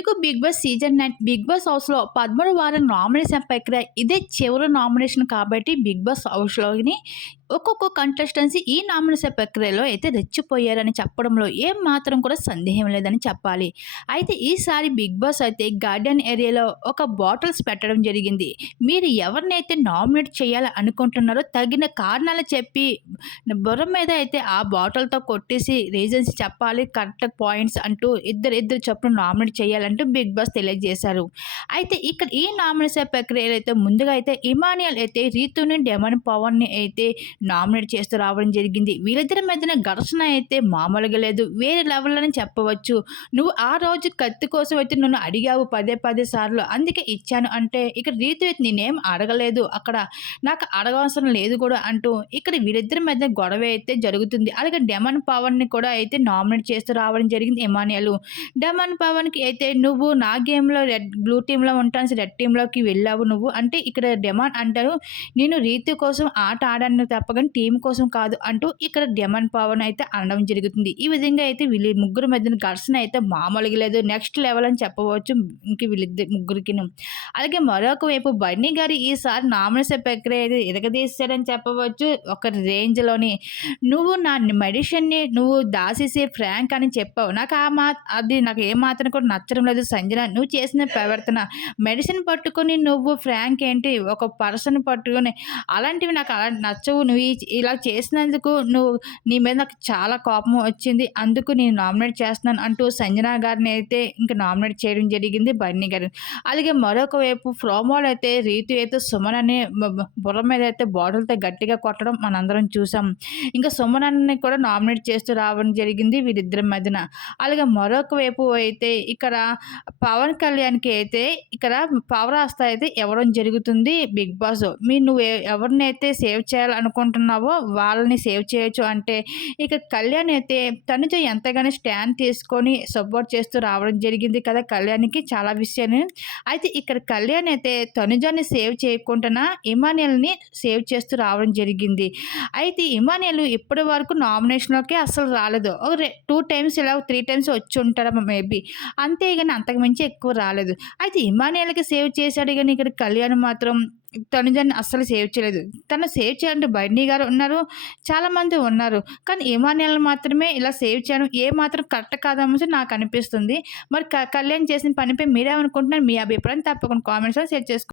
Telugu Bigg Boss season nine Bigg Boss హౌస్లో పదమూడు వారం నామినేషన్ ప్రక్రియ ఇదే చివరి నామినేషన్ కాబట్టి బిగ్ బాస్ హౌస్లోని ఒక్కొక్క కంటెస్టెన్సీ ఈ నామినేషన్ ప్రక్రియలో అయితే రెచ్చిపోయారని చెప్పడంలో ఏం మాత్రం కూడా సందేహం లేదని చెప్పాలి. అయితే ఈసారి బిగ్ బాస్ అయితే గార్డెన్ ఏరియాలో ఒక బాటిల్స్ పెట్టడం జరిగింది. మీరు ఎవరినైతే నామినేట్ చేయాలి అనుకుంటున్నారో తగిన కారణాలు చెప్పి బుర్ర మీద అయితే ఆ బాటిల్తో కొట్టేసి రీజన్స్ చెప్పాలి కరెక్ట్ పాయింట్స్ అంటూ ఇద్దరు ఇద్దరు చొప్పున నామినేట్ చేయాలంటూ బిగ్ బాస్ తెలియజేశారు. అయితే ఇక్కడ ఈ నామినేషన్ ప్రక్రియలో అయితే ముందుగా అయితే ఇమానియల్ అయితే రీతుని డెమన్ పవన్ని అయితే నామినేట్ చేస్తూ రావడం జరిగింది. వీళ్ళిద్దరి మధ్యన ఘర్షణ అయితే మామూలుగా లేదు. వేరే లెవెల్ అని చెప్పవచ్చు. నువ్వు ఆ రోజు కత్తి కోసం అయితే నన్ను అడిగావు పదే పదే సార్లు. అందుకే ఇచ్చాను అంటే ఇక్కడ రీతు అయితే నేనేం అడగలేదు. అక్కడ నాకు అడగవసరం లేదు కూడా అంటూ ఇక్కడ వీళ్ళిద్దరి మధ్య గొడవ అయితే జరుగుతుంది. అలాగే డెమన్ పవన్ని కూడా అయితే నామినేట్ చేస్తూ రావడం జరిగింది ఇమానియల్ డెమన్ పవన్కి అయితే నువ్వు నా గేమ్లో రెడ్ బ్లూ టీంలో ఉంటాను రెడ్ టీంలోకి వెళ్ళావు నువ్వు? అంటే ఇక్కడ డెమాన్ అంటారు నేను రీతి కోసం ఆట ఆడాను తప్ప కానీ టీం కోసం కాదు అంటూ ఇక్కడ డెమాన్ పవన్ అయితే అనడం జరుగుతుంది. ఈ విధంగా అయితే వీళ్ళు ముగ్గురు మధ్యన ఘర్షణ అయితే మామూలుగా లేదు. నెక్స్ట్ లెవెల్ అని చెప్పవచ్చు ఇంక వీళ్ళిద్దరు ముగ్గురికి అలాగే మరొక వైపు బన్నీ గారు ఈసారి నామినేషన్ ప్రక్రియ అయితే ఇరగదీశారని చెప్పవచ్చు ఒక రేంజ్లోని. నువ్వు నా మెడిసిన్ని నువ్వు దాసేసే ఫ్రాంక్ అని చెప్పావు. నాకు ఆ మా అది నాకు ఏమాత్రం కూడా నచ్చడం లేదు సంజన. నువ్వు చేసిన ప్రవర్తన మెడిసిన్ పట్టుకొని నువ్వు ఫ్రాంక్ ఏంటి? ఒక పర్సన్ పట్టుకొని అలాంటివి నాకు అలా నచ్చవు. నువ్వు ఇలా చేసినందుకు నువ్వు నీ మీద నాకు చాలా కోపం వచ్చింది. అందుకు నేను నామినేట్ చేస్తున్నాను అంటూ సంజన గారిని అయితే ఇంకా నామినేట్ చేయడం జరిగింది బన్నీ గారు. అలాగే మరొక వైపు ఫ్రోమోలు అయితే రీతు అయితే సుమన్ అనే బుర్ర మీద అయితే బాటిల్తో గట్టిగా కొట్టడం మనందరం చూసాం. ఇంకా సుమన్ అన్ని కూడా నామినేట్ చేస్తూ రావడం జరిగింది వీరిద్దరి మధ్యన. అలాగే మరొక వైపు అయితే ఇక్కడ పవన్ కళ్యాణ్కి అయితే ఇక్కడ పవరాస్త అయితే ఎవరం జరుగుతుంది? Bigg Boss. మీరు నువ్వు ఎవరిని అయితే సేవ్ చేయాలనుకుంటున్నావో వాళ్ళని సేవ్ చేయొచ్చు. అంటే ఇక కళ్యాణ్ అయితే తనుజ ఎంతగానో స్టాండ్ తీసుకొని సపోర్ట్ చేస్తూ రావడం జరిగింది కదా కళ్యాణ్కి చాలా విషయాన్ని. అయితే ఇక్కడ కళ్యాణ్ అయితే తనుజాన్ని సేవ్ చేయకుండా ఇమానియల్ని సేవ్ చేస్తూ రావడం జరిగింది. అయితే ఇమానియల్ ఇప్పటి వరకు నామినేషన్లోకి అసలు రాలేదు. ఒక టూ టైమ్స్ ఇలా త్రీ టైమ్స్ వచ్చి ఉంటారు మేబీ. అంతేగాని అంతకుమించి ఎక్కువ రాలేదు. అయితే ఇమానియాలకి సేవ్ చేశాడు కానీ ఇక్కడ కళ్యాణ్ మాత్రం తనుజాన్ని అస్సలు సేవ్ చేయలేదు. తను సేవ్ చేయాలంటే బన్నీ గారు ఉన్నారు చాలామంది ఉన్నారు. కానీ ఇమానియల్ మాత్రమే ఇలా సేవ్ చేయడం ఏ మాత్రం కరెక్ట్ కాదనేసి నాకు అనిపిస్తుంది. మరి కళ్యాణ్ చేసిన పనిపై మీరేమనుకుంటున్నారు? మీ అభిప్రాయం తప్పకుండా కామెంట్స్లో షేర్ చేసుకోండి